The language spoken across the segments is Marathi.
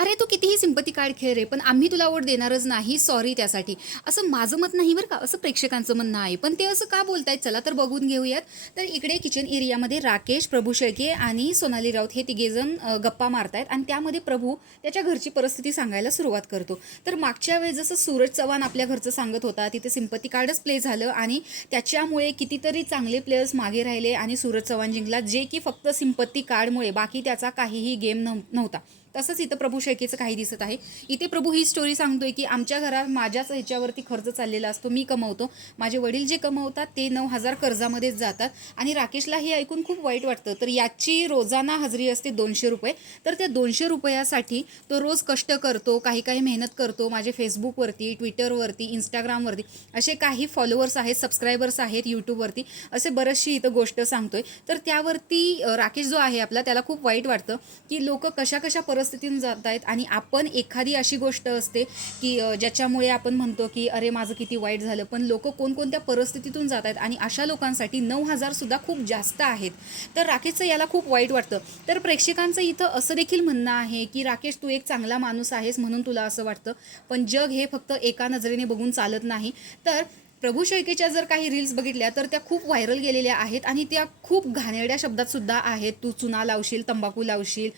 अरे तू कितीही सिंपती कार्ड खेळ रे, पण आम्ही तुला वोट देणारच नाही, सॉरी त्यासाठी. असं माझं मत नाही बरं का, असं प्रेक्षकांचं म्हणणं आहे. पण ते असं का बोलतायत चला तर बघून घेऊयात. तर इकडे किचन एरियामध्ये राकेश, प्रभू शेळके आणि सोनाली राऊत हे तिघेजण गप्पा मारतायत आणि त्यामध्ये प्रभू त्याच्या घरची परिस्थिती सांगायला सुरुवात करतो. तर मागच्या वेळेस जसं सूरज चव्हाण आपल्या घरचं सांगत होता, तिथे सिंपती कार्डच प्ले झालं आणि त्याच्यामुळे कितीतरी चांगले प्लेयर्स मागे राहिले आणि सूरज चव्हाण जिंकला, जे की फक्त सिंपती कार्डमुळे, बाकी त्याचा काहीही गेम नव्हता. तसंच इथं प्रभू शेळकेचं काही दिसत आहे. इथे प्रभू ही स्टोरी सांगतोय की आमच्या घरात माझ्याच ह्याच्यावरती खर्च चाललेला असतो, मी कमवतो, माझे वडील जे कमवतात ते 9,000 कर्जामध्येच जातात. आणि राकेशला हे ऐकून खूप वाईट वाटतं. तर याची रोजाना हजेरी असते 200 रुपये. तर त्या 200 रुपयासाठी तो रोज कष्ट करतो, काही काही मेहनत करतो. माझे फेसबुकवरती, ट्विटरवरती, इंस्टाग्रामवरती असे काही फॉलोअर्स आहेत, सबस्क्रायबर्स आहेत, यूट्यूबवरती असे बरेचशी इथं गोष्ट सांगतोय. तर त्यावरती राकेश जो आहे आपला, त्याला खूप वाईट वाटतं की लोक कशा कशा परिस्थितीतून जात आहेत आणि आपण एखादी अशी गोष्ट असते की ज्याच्यामुळे आपण म्हणतो की अरे माझं किती वाईट झालं, पण लोक कोणकोणत्या परिस्थितीतून जात आहेत आणि अशा लोकांसाठी 9,000 सुद्धा खूप जास्त आहेत. तर राकेशचं याला खूप वाईट वाटतं. तर प्रेक्षकांचं इथं असं देखील म्हणणं आहे की राकेश तू एक चांगला माणूस आहेस म्हणून तुला असं वाटतं, पण जग हे फक्त एका नजरेने बघून चालत नाही. तर प्रभू शेळकेच्या जर काही रील्स बघितल्या तर त्या खूप व्हायरल गेलेल्या आहेत आणि त्या खूप घाणेरड्या शब्दात सुद्धा आहेत. तू चुना लावशील, तंबाखू लावशील,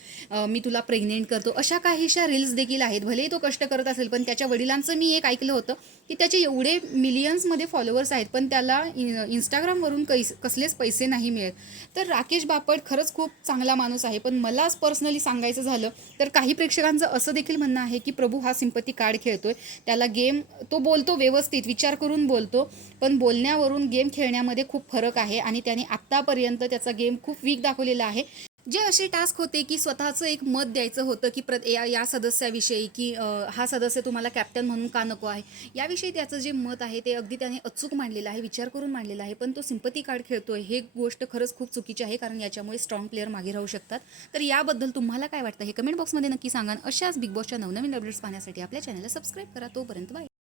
मी तुला प्रेग्नेंट करतो, अशा काहीशा रील्स देखील आहेत. भलेही तो कष्ट करत असेल, पण त्याच्या वडिलांचं मी एक ऐकलं होतं की त्याचे एवढे मिलियन्समध्ये फॉलोअर्स आहेत, पण त्याला इंस्टाग्रामवरून कसलेच पैसे नाही मिळत. तर राकेश बापट खरंच खूप चांगला माणूस आहे. पण मलाच पर्सनली सांगायचं झालं तर काही प्रेक्षकांचं असं देखील म्हणणं आहे की प्रभू हा सिंपती कार्ड खेळतोय. त्याला गेम तो बोलतो व्यवस्थित विचार करून बोलतो, पण बोलण्यावरून गेम खेळण्यामध्ये खूप फरक आहे आणि त्याने आत्तापर्यंत त्याचा गेम खूप वीक दाखवलेला आहे. जे असे टास्क होते की स्वतःचं एक मत द्यायचं होतं की या सदस्याविषयी की हा सदस्य तुम्हाला कॅप्टन म्हणून का नको आहे, याविषयी त्याचं जे मत आहे ते अगदी त्याने अचूक मांडलेलं आहे, विचार करून मांडलेला आहे. पण तो सिंपती कार्ड खेळतोय हे गोष्ट खरंच खूप चुकीची आहे, कारण याच्यामुळे स्ट्रॉंग प्लेअर मागे राहू शकतात. तर याबद्दल तुम्हाला काय वाटतं हे कमेंट बॉक्समध्ये नक्की सांगा. अशाच बिग बॉसच्या नवनवीन अपडेट्स पाहण्यासाठी आपल्या चॅनलला सबस्क्राईब करा. तोपर्यंत बाय.